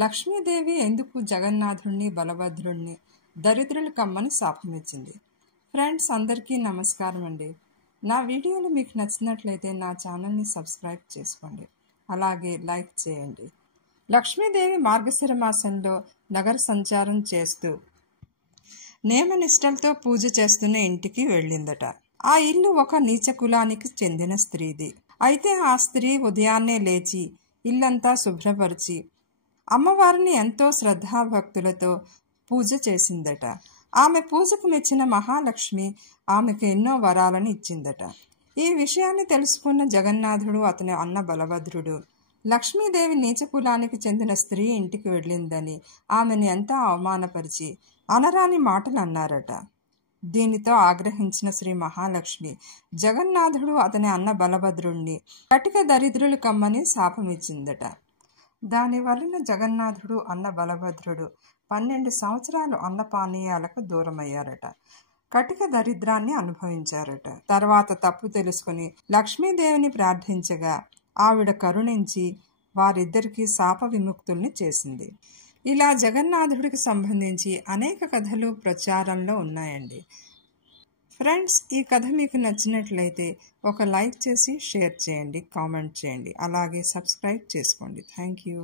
లక్ష్మీదేవి ఎందుకు జగన్నాథుడిని బలభద్రుడిని దరిద్రులు కమ్మని శాపమిచ్చింది? ఫ్రెండ్స్, అందరికీ నమస్కారం అండి. నా వీడియోలు మీకు నచ్చినట్లయితే నా ఛానల్ని సబ్స్క్రైబ్ చేసుకోండి, అలాగే లైక్ చేయండి. లక్ష్మీదేవి మార్గశిర మాసంలో నగర సంచారం చేస్తూ నియమనిష్టలతో పూజ చేస్తున్న ఇంటికి వెళ్ళిందట. ఆ ఇల్లు ఒక నీచ కులానికి చెందిన స్త్రీది. అయితే ఆ స్త్రీ ఉదయాన్నే లేచి ఇల్లంతా శుభ్రపరిచి అమ్మవారిని ఎంతో శ్రద్ధాభక్తులతో పూజ చేసిందట. ఆమె పూజకు మెచ్చిన మహాలక్ష్మి ఆమెకు ఎన్నో వరాలను ఇచ్చిందట. ఈ విషయాన్ని తెలుసుకున్న జగన్నాథుడు, అతని అన్న బలభద్రుడు లక్ష్మీదేవి నీచ కులానికి చెందిన స్త్రీ ఇంటికి వెళ్ళిందని ఆమెను ఎంతో అవమానపరిచి అనరాని మాటలు అన్నారట. దీనితో ఆగ్రహించిన శ్రీ మహాలక్ష్మి జగన్నాథుడు, అతని అన్న బలభద్రుడిని కటిక దరిద్రులు కమ్మని శాపమిచ్చిందట. దానివలన జగన్నాథుడు, అన్న బలభద్రుడు 12 సంవత్సరాలు అన్నపానీయాలకు దూరమయ్యారట. కటిక దరిద్రాన్ని అనుభవించారట. తర్వాత తప్పు తెలుసుకుని లక్ష్మీదేవిని ప్రార్థించగా ఆవిడ కరుణించి వారిద్దరికీ శాప విముక్తుల్ని చేసింది. ఇలా జగన్నాథుడికి సంబంధించి అనేక కథలు ప్రచారంలో ఉన్నాయండి. ఫ్రెండ్స్, ఈ కథ మీకు నచ్చినట్లయితే ఒక లైక్ చేసి షేర్ చేయండి, కామెంట్ చేయండి, అలాగే సబ్స్క్రైబ్ చేసుకోండి. Thank you.